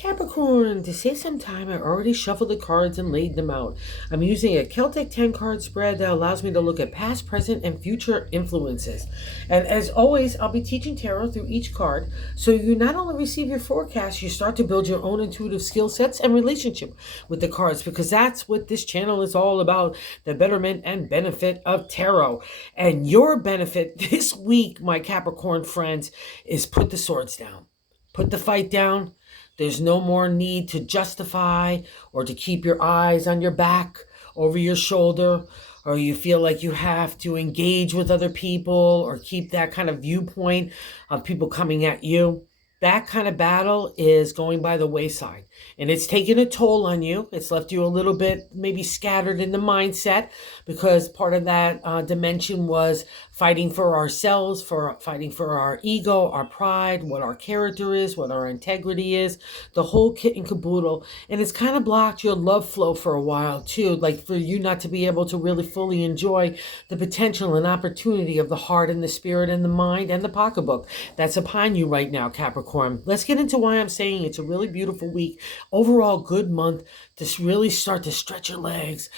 Capricorn, to save some time, I already shuffled the cards and laid them out. I'm using a Celtic 10 card spread that allows me to look at past, present, and future influences. And as always, I'll be teaching tarot through each card. So you not only receive your forecast, you start to build your own intuitive skill sets and relationship with the cards, because that's what this channel is all about, the betterment and benefit of tarot. And your benefit this week, my Capricorn friends, is put the swords down. Put the fight down. There's no more need to justify or to keep your eyes on your back, over your shoulder, or you feel like you have to engage with other people or keep that kind of viewpoint of people coming at you. That kind of battle is going by the wayside, and it's taken a toll on you. It's left you a little bit maybe scattered in the mindset, because part of that dimension was fighting for ourselves, fighting for our ego, our pride, what our character is, what our integrity is, the whole kit and caboodle. And it's kind of blocked your love flow for a while too, like for you not to be able to really fully enjoy the potential and opportunity of the heart and the spirit and the mind and the pocketbook that's upon you right now, Capricorn. Let's get into why I'm saying it's a really beautiful week. Overall, good month to really start to stretch your legs.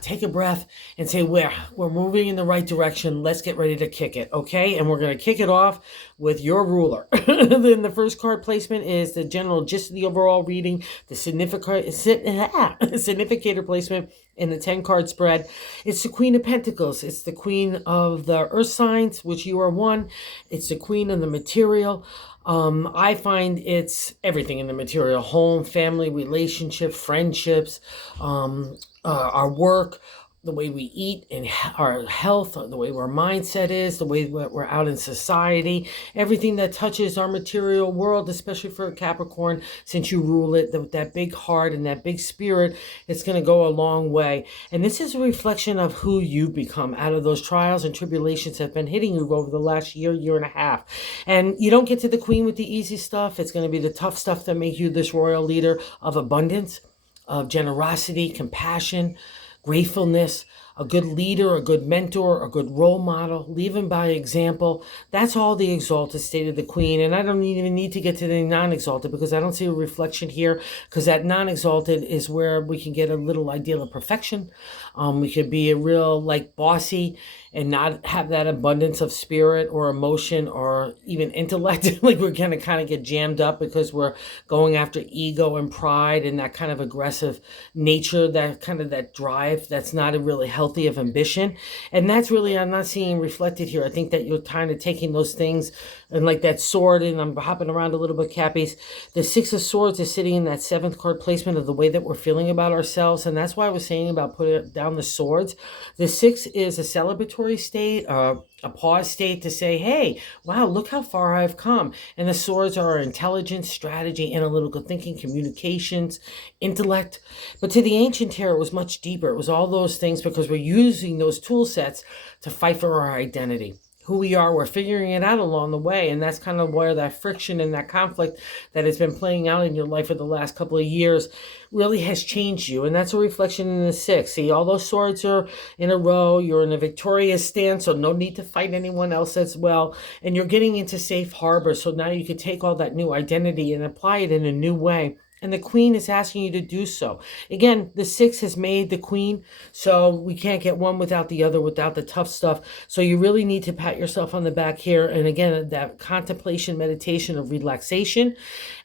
Take a breath and say, we're moving in the right direction. Let's get ready to kick it, okay? And we're going to kick it off with your ruler. Then the first card placement is the general gist of the overall reading, the significator placement in the 10 card spread. It's the Queen of Pentacles. It's the Queen of the Earth signs, which you are one. It's the Queen of the material. I find it's everything in the material: home, family, relationship, friendships, our work, the way we eat, and our health, the way our mindset is, the way we're out in society, everything that touches our material world, especially for Capricorn, since you rule it, that big heart and that big spirit, it's going to go a long way. And this is a reflection of who you've become out of those trials and tribulations that have been hitting you over the last year and a half. And you don't get to the Queen with the easy stuff. It's going to be the tough stuff that makes you this royal leader of abundance, of generosity, compassion, gratefulness, a good leader, a good mentor, a good role model, leading by example. That's all the exalted state of the Queen. And I don't even need to get to the non-exalted, because I don't see a reflection here, because that non-exalted is where we can get a little ideal of perfection. We could be a real bossy and not have that abundance of spirit or emotion or even intellect. Like we're going to kind of get jammed up because we're going after ego and pride and that kind of aggressive nature, that kind of that drive that's not a really healthy of ambition. And that's really, I'm not seeing reflected here. I think that you're kind of taking those things and like that sword, and I'm hopping around a little bit, Cappies. The Six of Swords is sitting in that 7th card placement of the way that we're feeling about ourselves. And that's why I was saying about putting down the swords. The 6 is a celebratory state, a pause state to say, hey, wow, look how far I've come. And the swords are intelligence, strategy, analytical thinking, communications, intellect. But to the ancient tarot, it was much deeper. It was all those things, because we're using those tool sets to fight for our identity. Who we are, we're figuring it out along the way. And that's kind of where that friction and that conflict that has been playing out in your life for the last couple of years really has changed you. And that's a reflection in the 6. See, all those swords are in a row. You're in a victorious stance, so no need to fight anyone else as well. And you're getting into safe harbor. So now you can take all that new identity and apply it in a new way. And the Queen is asking you to do so. Again, the 6 has made the Queen, so we can't get one without the other, without the tough stuff. So you really need to pat yourself on the back here. And again, that contemplation, meditation of relaxation,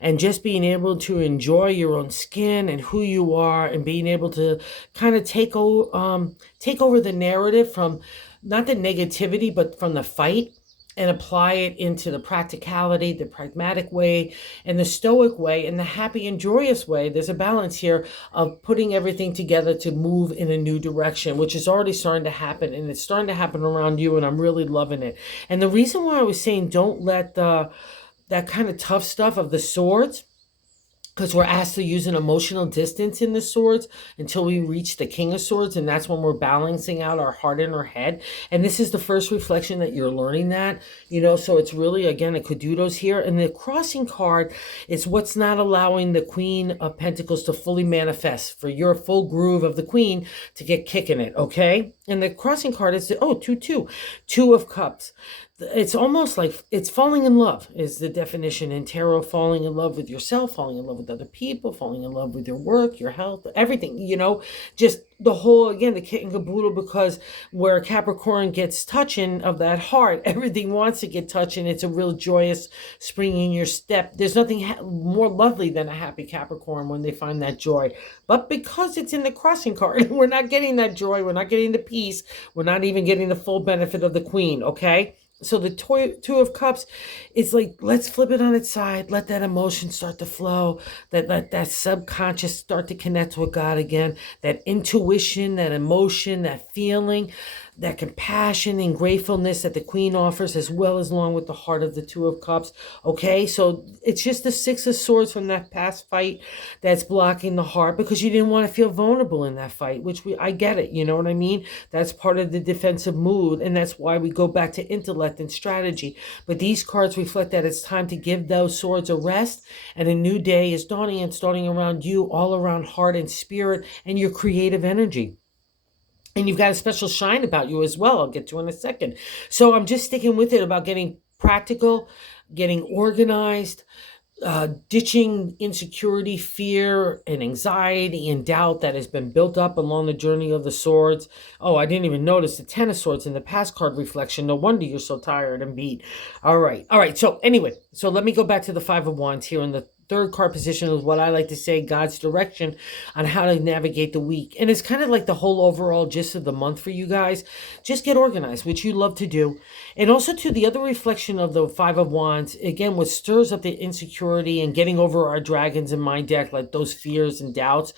and just being able to enjoy your own skin and who you are, and being able to kind of take over the narrative from not the negativity, but from the fight, and apply it into the practicality, the pragmatic way, and the stoic way, and the happy and joyous way. There's a balance here of putting everything together to move in a new direction, which is already starting to happen, and it's starting to happen around you, and I'm really loving it. And the reason why I was saying don't let that kind of tough stuff of the swords, because we're asked to use an emotional distance in the swords until we reach the King of Swords, and that's when we're balancing out our heart and our head. And this is the first reflection that you're learning that, so it's really, again, a kudos here. And the crossing card is what's not allowing the Queen of Pentacles to fully manifest, for your full groove of the Queen to get kicking it, okay? And the crossing card is, 2 of Cups. it's almost like it's falling in love is the definition in tarot. Falling in love with yourself, falling in love with other people, falling in love with your work, your health, everything, just the whole, again, the kit and caboodle, because where Capricorn gets touching of that heart, everything wants to get touching. It's a real joyous spring in your step. There's nothing more lovely than a happy Capricorn when they find that joy. But because it's in the crossing card, we're not getting that joy, we're not getting the peace, we're not even getting the full benefit of the Queen, okay? So the Two of Cups is like, let's flip it on its side. Let that emotion start to flow. Let that subconscious start to connect with God again. That intuition, that emotion, that feeling, that compassion and gratefulness that the Queen offers, as well as along with the heart of the Two of Cups. Okay, so it's just the Six of Swords from that past fight that's blocking the heart, because you didn't want to feel vulnerable in that fight, which I get it, you know what I mean? That's part of the defensive mood, and that's why we go back to intellect and strategy. But these cards reflect that it's time to give those swords a rest, and a new day is dawning, and starting around you, all around heart and spirit and your creative energy. And you've got a special shine about you as well. I'll get to in a second. So I'm just sticking with it about getting practical, getting organized, ditching insecurity, fear, and anxiety and doubt that has been built up along the journey of the swords. Oh, I didn't even notice the Ten of Swords in the past card reflection. No wonder you're so tired and beat. All right. So anyway, so let me go back to the Five of Wands here in the third card position is what I like to say, God's direction on how to navigate the week. And it's kind of like the whole overall gist of the month for you guys. Just get organized, which you love to do. And also to the other reflection of the Five of Wands, again, what stirs up the insecurity and getting over our dragons in my deck, like those fears and doubts,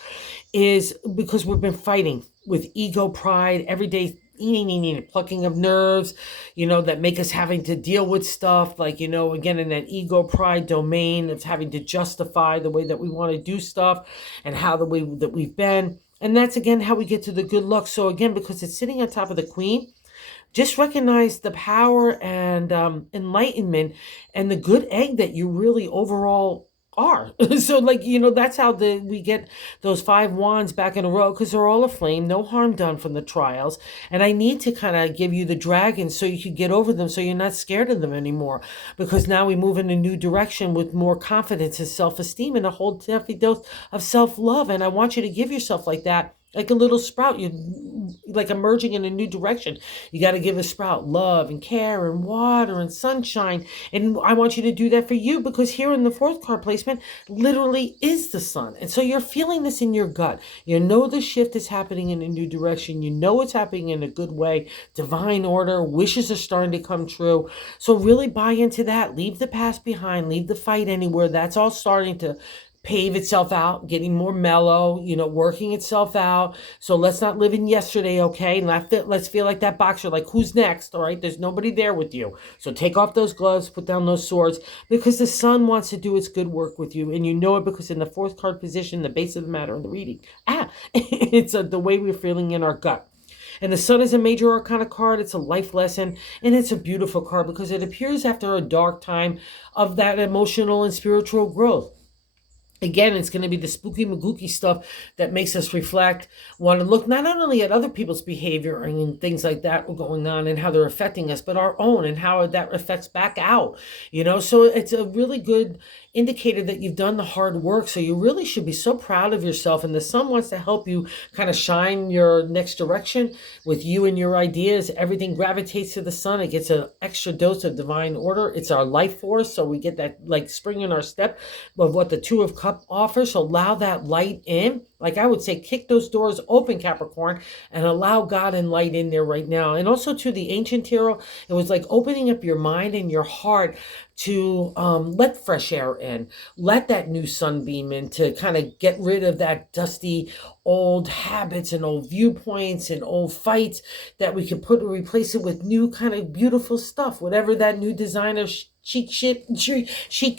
is because we've been fighting with ego, pride, everyday plucking of nerves, that make us having to deal with stuff like, again, in that ego pride domain of having to justify the way that we want to do stuff and how the way that we've been. And that's, again, how we get to the good luck. So again, because it's sitting on top of the Queen, just recognize the power and enlightenment and the good egg that you really overall are. So that's how we get those 5 wands back in a row, because they're all aflame, no harm done from the trials. And I need to kind of give you the dragons so you can get over them, so you're not scared of them anymore, because now we move in a new direction with more confidence and self-esteem and a whole healthy dose of self-love. And I want you to give yourself like that, like a little sprout. You're like emerging in a new direction. You got to give a sprout love and care and water and sunshine. And I want you to do that for you, because here in the fourth card placement literally is the sun. And so you're feeling this in your gut. You know the shift is happening in a new direction. You know it's happening in a good way. Divine order. Wishes are starting to come true. So really buy into that. Leave the past behind. Leave the fight anywhere. That's all starting to pave itself out, getting more mellow, working itself out. So let's not live in yesterday, okay? And let's feel like that boxer, like, who's next, all right? There's nobody there with you. So take off those gloves, put down those swords, because the sun wants to do its good work with you. And you know it because in the fourth card position, the base of the matter in the reading, it's the way we're feeling in our gut. And the sun is a major arcana card. It's a life lesson. And it's a beautiful card because it appears after a dark time of that emotional and spiritual growth. Again, it's going to be the spooky magooky stuff that makes us reflect, want to look not only at other people's behavior and things like that going on and how they're affecting us, but our own and how that affects back out, So it's a really good indicator that you've done the hard work. So you really should be so proud of yourself. And the sun wants to help you kind of shine your next direction with you and your ideas. Everything gravitates to the sun. It gets an extra dose of divine order. It's our life force. So we get that like spring in our step of what the Two of Cups offers. So allow that light in. Like I would say, kick those doors open, Capricorn, and allow God and light in there right now. And also to the ancient tarot, it was like opening up your mind and your heart to let fresh air in, let that new sunbeam in, to kind of get rid of that dusty old habits and old viewpoints and old fights, that we can replace it with new kind of beautiful stuff, whatever that new designer chic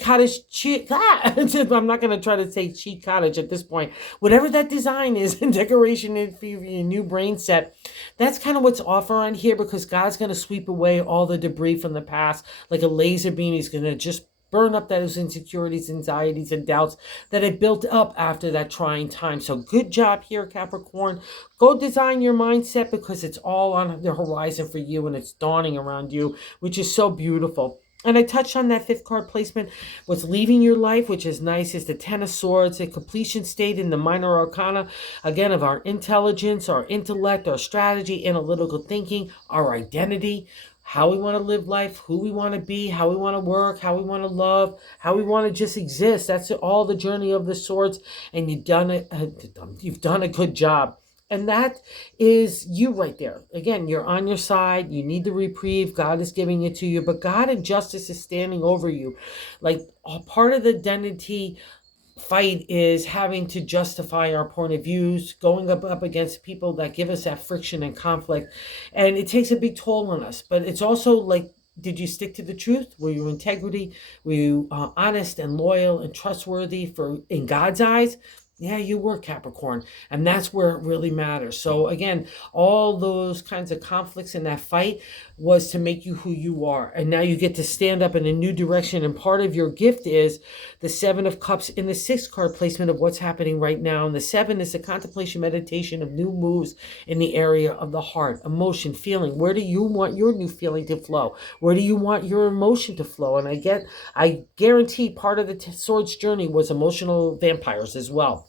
cottage I'm not going to try to say chic cottage at this point. Whatever that design is and decoration is for your new brain set, that's kind of what's offered on here, because God's going to sweep away all the debris from the past like a laser beam. He's going to just burn up those insecurities, anxieties, and doubts that had built up after that trying time. So good job here, Capricorn. Go design your mindset, because it's all on the horizon for you and it's dawning around you, which is so beautiful. And I touched on that fifth card placement. What's leaving your life, which is nice, is the Ten of Swords, a completion state in the minor arcana, again, of our intelligence, our intellect, our strategy, analytical thinking, our identity, how we want to live life, who we want to be, how we want to work, how we want to love, how we want to just exist. That's all the journey of the swords, and you've done it. You've done a good job. And that is you right there. Again, you're on your side. You need the reprieve. God is giving it to you. But God and justice is standing over you. Like, part of the identity fight is having to justify our point of views, going up against people that give us that friction and conflict. And it takes a big toll on us. But it's also like, did you stick to the truth? Were you integrity? Were you honest and loyal and trustworthy in God's eyes? Yeah, you were, Capricorn. And that's where it really matters. So again, all those kinds of conflicts in that fight was to make you who you are. And now you get to stand up in a new direction. And part of your gift is the Seven of Cups in the sixth card placement of what's happening right now. And the seven is the contemplation, meditation of new moves in the area of the heart, emotion, feeling. Where do you want your new feeling to flow? Where do you want your emotion to flow? And I guarantee part of the Swords journey was emotional vampires as well.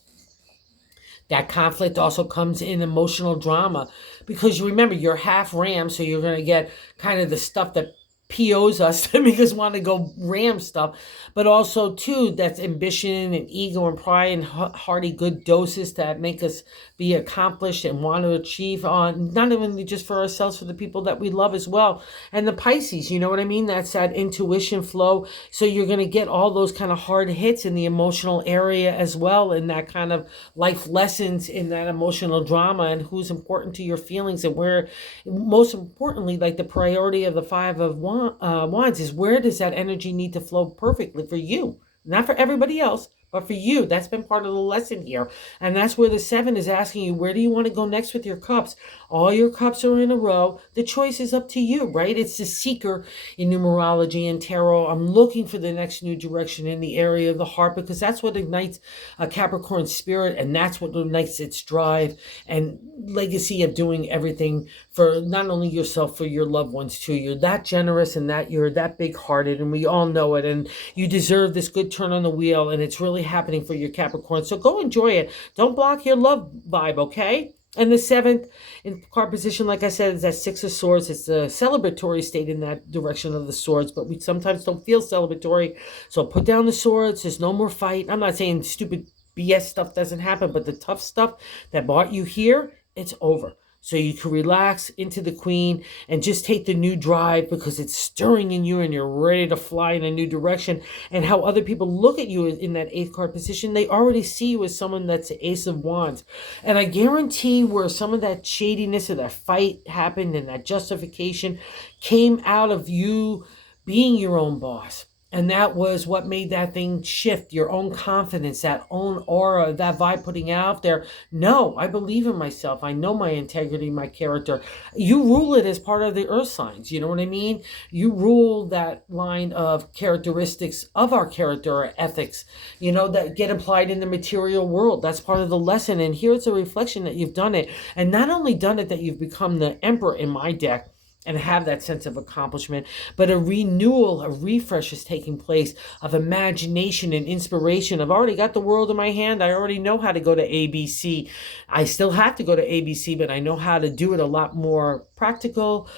That conflict also comes in emotional drama, because you remember, you're half ram, so you're going to get kind of the stuff that POs us to make us want to go ram stuff, but also too, that's ambition and ego and pride and hearty good doses that make us be accomplished and want to achieve on, not even just for ourselves, for the people that we love as well. And the Pisces, you know what I mean? That's that intuition flow. So you're going to get all those kind of hard hits in the emotional area as well, and that kind of life lessons in that emotional drama, and who's important to your feelings, and where, most importantly, like the priority of the Five of Wands is, where does that energy need to flow perfectly for you? Not for everybody else, but for you. That's been part of the lesson here. And that's where the seven is asking you, where do you want to go next with your cups? All your cups are in a row. The choice is up to you, right? It's the seeker in numerology and tarot. I'm looking for the next new direction in the area of the heart, because that's what ignites a Capricorn spirit, and that's what ignites its drive and legacy of doing everything for not only yourself, for your loved ones too. You're that generous, and that you're that big-hearted, and we all know it, and you deserve this good turn on the wheel, and it's really happening for your Capricorn. So go enjoy it. Don't block your love vibe, okay? And the seventh in card position, like I said, is that Six of Swords. It's a celebratory state in that direction of the swords, but we sometimes don't feel celebratory. So put down the swords. There's no more fight. I'm not saying stupid BS stuff doesn't happen, but the tough stuff that brought you here, it's over. So you can relax into the Queen and just take the new drive, because it's stirring in you and you're ready to fly in a new direction. And how other people look at you in that eighth card position, they already see you as someone that's the Ace of Wands. And I guarantee where some of that shadiness of that fight happened and that justification came out of you being your own boss. And that was what made that thing shift, your own confidence, that own aura, that vibe putting out there. No, I believe in myself. I know my integrity, my character. You rule it as part of the earth signs. You know what I mean? You rule that line of characteristics of our character or ethics, you know, that get applied in the material world. That's part of the lesson. And here's a reflection that you've done it. And not only done it, that you've become the emperor in my deck, and have that sense of accomplishment, but a renewal, a refresh is taking place of imagination and inspiration. I've already got the world in my hand. I already know how to go to ABC. I still have to go to ABC, but I know how to do it a lot more practical,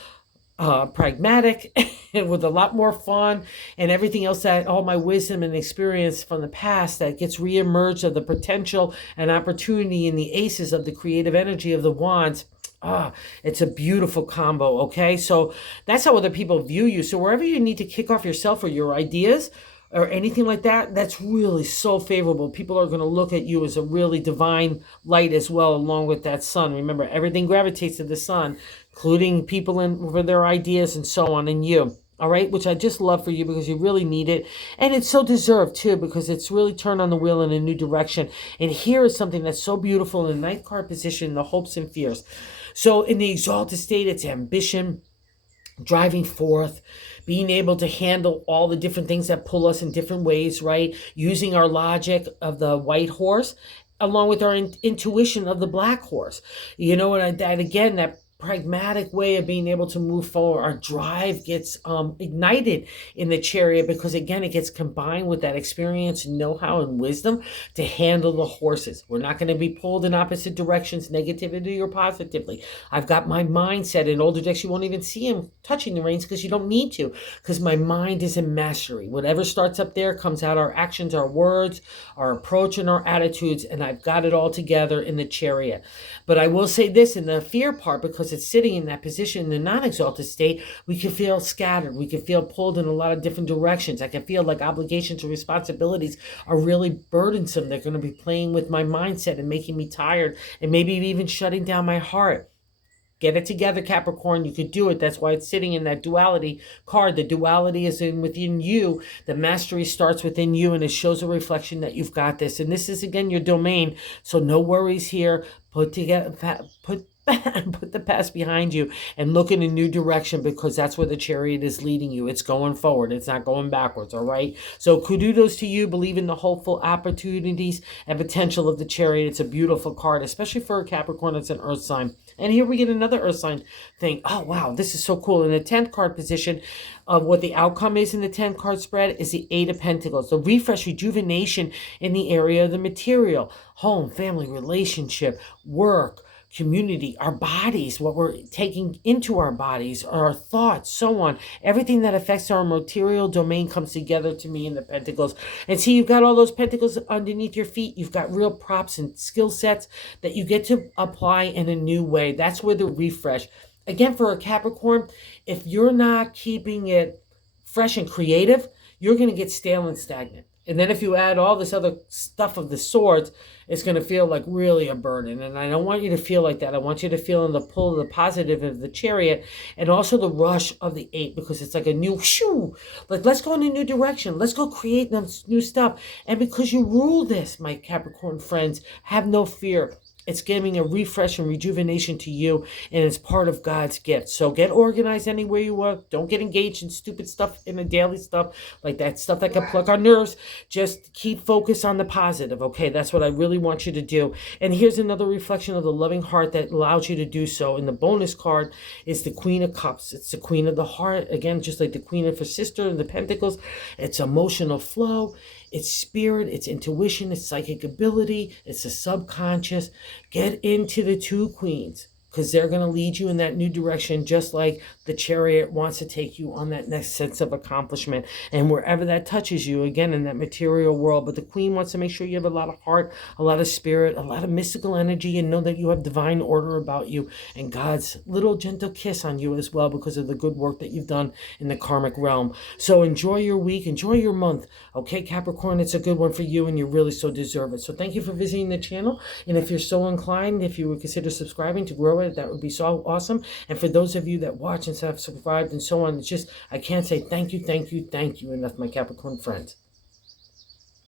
pragmatic, and with a lot more fun, and everything else, that all my wisdom and experience from the past that gets reemerged of the potential and opportunity in the aces of the creative energy of the wands. It's a beautiful combo, okay? So that's how other people view you. So wherever you need to kick off yourself or your ideas or anything like that, that's really so favorable. People are going to look at you as a really divine light as well, along with that sun. Remember, everything gravitates to the sun, including people for their ideas and so on, and you. All right, which I just love for you, because you really need it. And it's so deserved too, because it's really turned on the wheel in a new direction. And here is something that's so beautiful in the ninth card position, the hopes and fears. So in the exalted state, it's ambition, driving forth, being able to handle all the different things that pull us in different ways, right? Using our logic of the white horse along with our intuition of the black horse, and that again, that pragmatic way of being able to move forward. Our drive gets ignited in the chariot because again, it gets combined with that experience, know-how, and wisdom to handle the horses. We're not going to be pulled in opposite directions, negativity or positively. I've got my mindset. In older decks, you won't even see him touching the reins because you don't need to, because my mind is in mastery. Whatever starts up there comes out, our actions, our words, our approach, and our attitudes, and I've got it all together in the chariot. But I will say this, in the fear part, because it's sitting in that position in the non-exalted state, we can feel scattered. We can feel pulled in a lot of different directions. I can feel like obligations or responsibilities are really burdensome. They're going to be playing with my mindset and making me tired and maybe even shutting down my heart. Get it together, Capricorn. You could do it. That's why it's sitting in that duality card. The duality is within you. The mastery starts within you, and it shows a reflection that you've got this. And this is, again, your domain. So no worries here. Put the past behind you and look in a new direction, because that's where the chariot is leading you. It's going forward. It's not going backwards, all right? So kudos to you. Believe in the hopeful opportunities and potential of the chariot. It's a beautiful card, especially for a Capricorn that's an earth sign. And here we get another earth sign thing. Oh, wow, this is so cool. In the 10th card position of what the outcome is in the 10 card spread is the 8 of Pentacles. The refresh, rejuvenation in the area of the material, home, family, relationship, work, community, our bodies, what we're taking into our bodies, our thoughts, so on. Everything that affects our material domain comes together to me in the Pentacles. And see, you've got all those Pentacles underneath your feet. You've got real props and skill sets that you get to apply in a new way. That's where the refresh. Again, for a Capricorn, if you're not keeping it fresh and creative, you're going to get stale and stagnant. And then if you add all this other stuff of the swords, it's going to feel like really a burden. And I don't want you to feel like that. I want you to feel in the pull of the positive of the chariot, and also the rush of the 8, because it's like a new shoo. Like, let's go in a new direction. Let's go create new stuff. And because you rule this, my Capricorn friends, have no fear. It's giving a refresh and rejuvenation to you, and it's part of God's gift. So get organized anywhere you are. Don't get engaged in stupid stuff, in the daily stuff, like that stuff that can pluck our nerves. Just keep focused on the positive, okay? That's what I really want you to do. And here's another reflection of the loving heart that allows you to do so. And the bonus card is the Queen of Cups. It's the Queen of the Heart. Again, just like the Queen of her sister in the Pentacles. It's emotional flow. It's spirit, it's intuition, it's psychic ability, it's the subconscious. Get into the 2 queens, because they're going to lead you in that new direction, just like the chariot wants to take you on that next sense of accomplishment. And wherever that touches you, again, in that material world. But the queen wants to make sure you have a lot of heart, a lot of spirit, a lot of mystical energy, and know that you have divine order about you and God's little gentle kiss on you as well, because of the good work that you've done in the karmic realm. So enjoy your week, enjoy your month. Okay, Capricorn, it's a good one for you, and you really so deserve it. So thank you for visiting the channel. And if you're so inclined, if you would consider subscribing to grow it, that would be so awesome. And for those of you that watch and have subscribed and so on, it's just, I can't say thank you enough, my Capricorn friends.